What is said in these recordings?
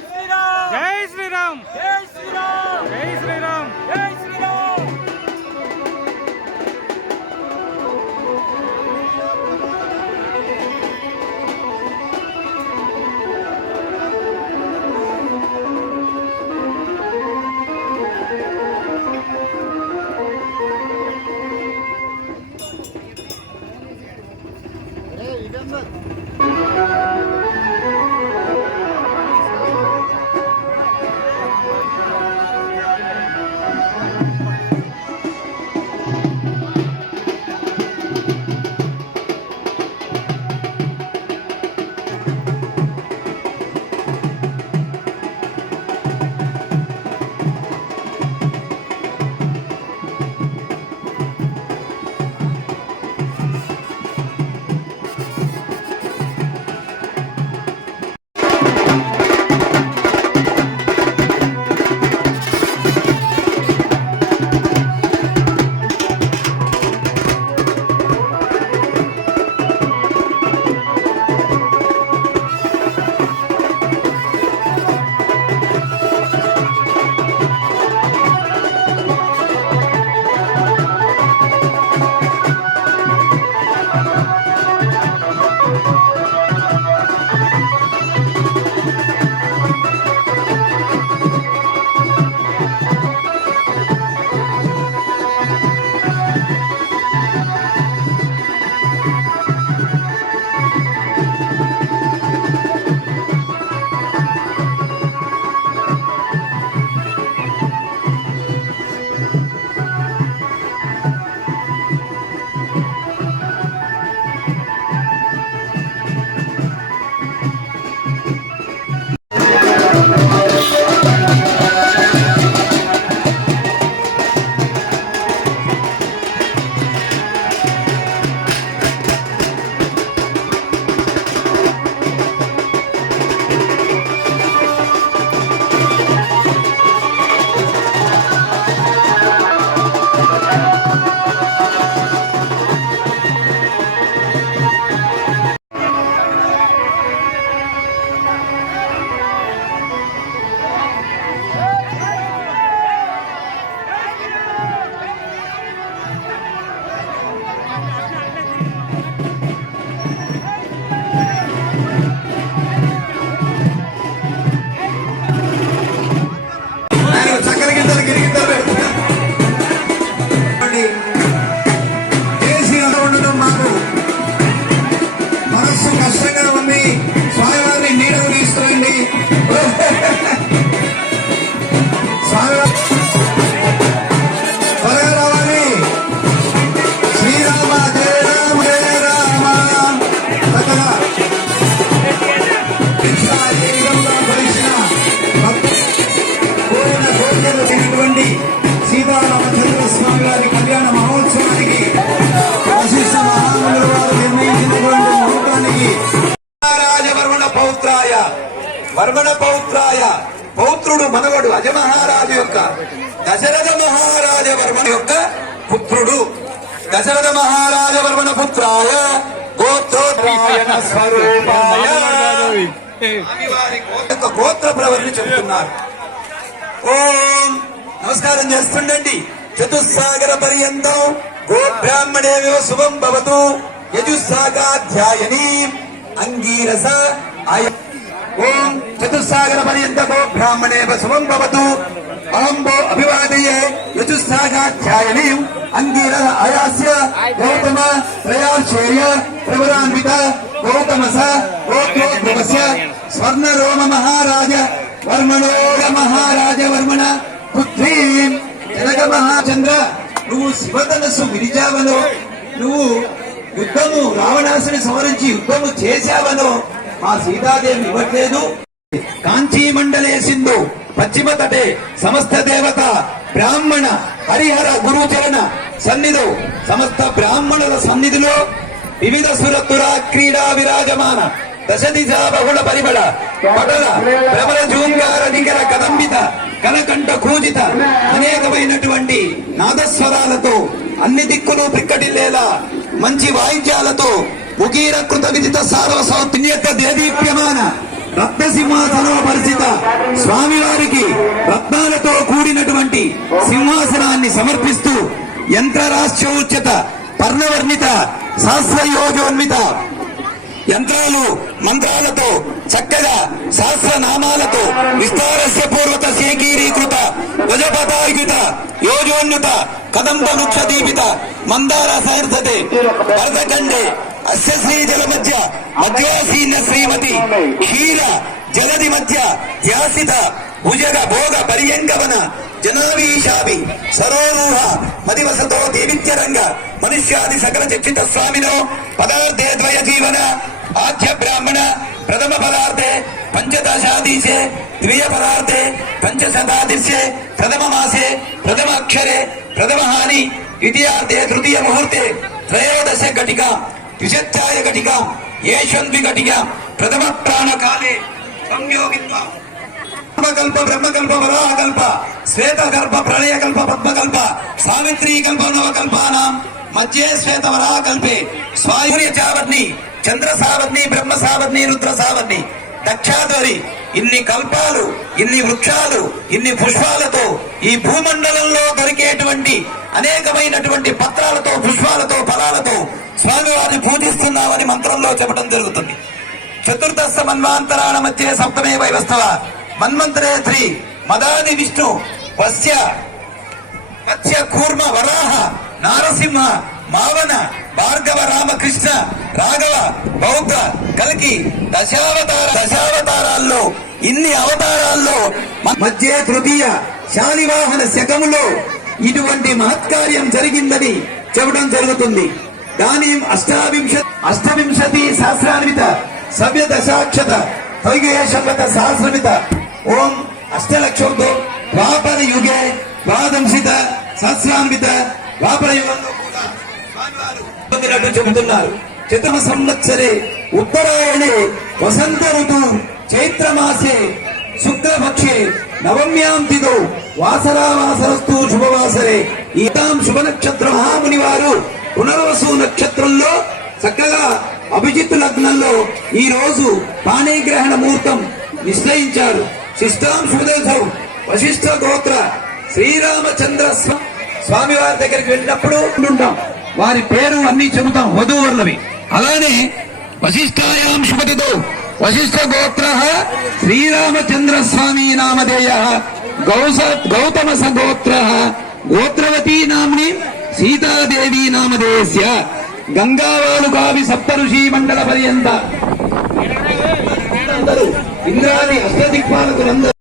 శ్రీరామ్ జై శ్రీరామ్ జై శ్రీరామ్ జై శ్రీరామ్. వర్మణ పౌత్రాయ పౌత్రుడు మనవడు అజమహారాజు యొక్క దశరథ మహారాజ వర్మణ యొక్క పుత్రుడు. దశరథ మహారాజ వర్మణ పుత్రాయ గోత్రోద్రాయణ స్వరూపాయ గోత్ర ప్రవర్తి చెబుతున్నారు. ఓం నమస్కారం చేస్తుండండి. చతుస్సాగర పర్యంతం గో బ్రాహ్మణేవ శుభం భవతు. యజుస్సాగాధ్యాయని అంగీరస ఆయ. ఓం చతుస్సాగర పర్యంత గో బ్రాహ్మణేవ శుభం భవతు. అహంబో అభివాదయే యజుస్సాగాధ్యాయని అంగీరస ఆయాస్య గౌతమ త్రయాశేయ ప్రవరాన్విత గౌతమస గోత్రోద్భవస్య స్వర్ణరోమ మహారాజ వర్మణోర మహారాజ వర్మణ పుత్రీం జనక మహాచంద్ర. నువ్వు శివధనస్సు విరిచావనో, నువ్వు యుద్ధము రావణాసుని సంహరించి యుద్ధము చేశావనో మా సీతాదేవి ఇవ్వట్లేదు. కాంచీ మండలే సింధు పశ్చిమ తటే సమస్త దేవత బ్రాహ్మణ హరిహర గురుచరణ సన్నిధు సమస్త బ్రాహ్మణుల సన్నిధిలో వివిధ సురతురా క్రీడా విరాజమాన దశ దిశా బహుళ పరిమళ పటల ప్రబల జూంగార నికర కదంబిత కలకంఠ కూజిత అనేకమైనటువంటి నాదస్వరాలతో అన్ని దిక్కులు పిక్కటిల్లేలా మంచి వాయిద్యాలతో ముఖీరకృత విదిత సార్వసౌత్న్యత దేదీప్యమాన రత్న సింహాసనోపరిచిత స్వామివారికి రత్నాలతో కూడినటువంటి సింహాసనాన్ని సమర్పిస్తూ యంత్రరాశ్చోచ్యత పర్ణవర్ణిత సహస్రయోజోన్విత యంత్రాలు మంత్రాలతో చక్కగా సహస్రనామాలతో విస్తారస్య పూర్వత శేఖీరీకృత గజపతాయుత యోజోన్యుత కదంబ వృక్ష దీపిత మందార సహర్సతే భరతఖండే అస్య శ్రీజల మధ్య మధ్యాసీన శ్రీమతి క్షీర జలది మధ్య ధ్యాసిత భుజగ భోగ పర్యంగవన జనావీశాభి సరోరూహ మదివసతో దేవిత్యరంగ మనుష్యాది సకల చర్చిత స్వామినో పదార్థే ద్వయ జీవన ఆద్య బ్రాహ్మణ ప్రథమ పదార్థే పంచదశాదీశే ద్వియ పదార్థే పంచశతాదిశే ప్రథమ మాసే ప్రథమ అక్షరే ప్రథమ హాని ద్వితీయార్థే తృతీయ ముహూర్తే త్రయోదశ ఘటికా ద్విశత్యాయ ఘటికా ఏషన్వి ఘటికా ప్రథమ ప్రాణకాలే సంయోగిత్వా కల్ప బ్రహ్మకల్ప వరాహకల్ప శ్వేతకల్ప ప్రళయకల్ప పద్మకల్ప సావిత్రీ కల్ప నవకల్పానాం మధ్యే శ్వేత వరాహకల్పే స్వాయుర్య చావర్ణి చంద్ర సావర్ణి బ్రహ్మ సావర్ణి రుద్ర సావర్ణి దక్షాధ్వరి ఇన్ని కల్పాలు ఇన్ని వృక్షాలు ఇన్ని పుష్పాలతో ఈ భూమండలంలో దొరికేటువంటి అనేకమైనటువంటి పత్రాలతో పుష్పాలతో ఫలాలతో స్వామివారిని పూజిస్తున్నామని మంత్రంలో చెప్పడం జరుగుతుంది. చతుర్దశ మన్వాంతరాణ మధ్య సప్తమే వైవస్తవ మన్మంత్రే త్రి మదాది విష్ణు వస్య మత్స్య కూర్మ వరాహ నారసింహ మావన భార్గవ రామకృష్ణ రాఘవ బౌద్ధ కల్కి దశావతారాల్లో ఇన్ని అవతారాల్లో మధ్య తృతీయ శాలివాహన శకములో ఇటువంటి మహత్కార్యం జరిగిందని చెప్పడం జరుగుతుంది. దాని అష్టవింశతి సహస్రాన్విత సవ్య దశాక్షత త్రైగేశత సహస్రమిత ఓం అష్టలక్షంతో ద్వాపర యుగే ద్వాదంశిత సహస్రాన్విత ద్వాపర యుగంలో కూడా స్వామివారు పొందినట్టు చెబుతున్నారు. చతుమ సంవత్సరే ఉత్తరాయణే వసంత ఋతు చైత్రమాసే శుక్లపక్షే నవమ్యాం తిథౌ వాసరావాసరస్తు శుభవాసరే ఈతాం శుభ నక్షత్ర మహాముని వారు పునర్వసు నక్షత్రంలో చక్కగా అభిజిత్ లగ్నంలో ఈ రోజు పాణిగ్రహణ ముహూర్తం నిశ్చయించారు. శిష్టాం శుభదశం వశిష్ఠ గోత్ర శ్రీరామచంద్ర స్వామి వారి దగ్గరికి వెళ్ళినప్పుడు ఉంటాం, వారి పేరు అన్ని చెబుతాం వధూవరులవి. అలానే వశిష్ఠాయాం శుభతితో వశిష్ఠ గోత్ర శ్రీరామచంద్ర స్వామి నామధేయ గౌతమ సగోత్ర గోత్రవతీ నామ్ని సీతాదేవి నామధేయస్య గంగావాలుకావి సప్తఋషి మండల పర్యంత ఇంద్రాది అష్టదిక్పాలకులందరూ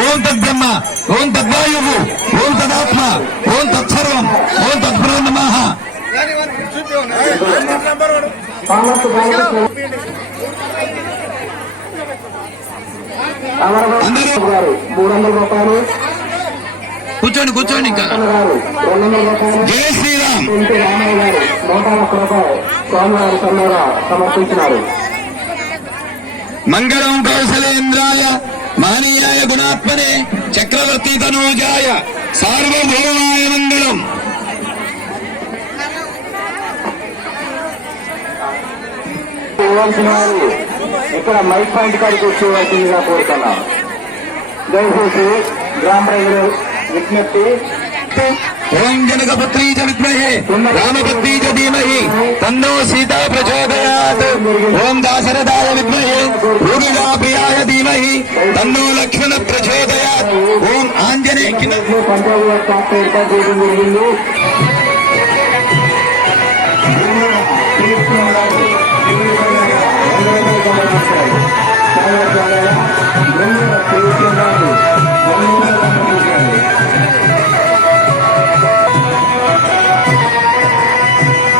ఓం తద్బ్రహ్మ ఓం తద్వాయు ఓం తదాత్మ ఓం తత్సర్వం ఓం తత్పురో నమః. గారు 300 రూపాయలు, కూర్చోండి కూర్చోండి ఇంకా. గారు 200 రూపాయలు, జై శ్రీరామ్. ఎన్టీ రామయ్య గారు 101 రూపాయలు స్వామివారి సన్మాన సమర్పించినారు. మంగళం కౌశలేంద్రాయ మహనీయాయ గుణాత్మనే చక్రవర్తి తనూజాయ సార్వభౌమాయ మంగళం. ఇవ్వాల్సిన వారు ఇక్కడ మైక్ పాయింట్ కాడికి వచ్చేవలసిందిగా కోరుతున్నాం. దయచేసి గ్రామ ప్రజలు విజ్ఞప్తి. ఓం జనకపుత్రీ చ విద్మహే రామపుత్రీ చ ధీమహి తన్నో సీతా ప్రచోదయాత్. ఓం దాశరథాయ విద్మహే ఊర్మిళాప్రియాయ ధీమహి తన్నో లక్ష్మణ ప్రచోదయాత్. ఓం ఆంజనేయ పంచాయతీ శాఖ ఏర్పాటు చేయడం జరిగింది.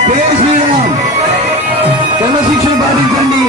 జై శ్రీరామ్. క్రమశిక్షణ పాటించండి.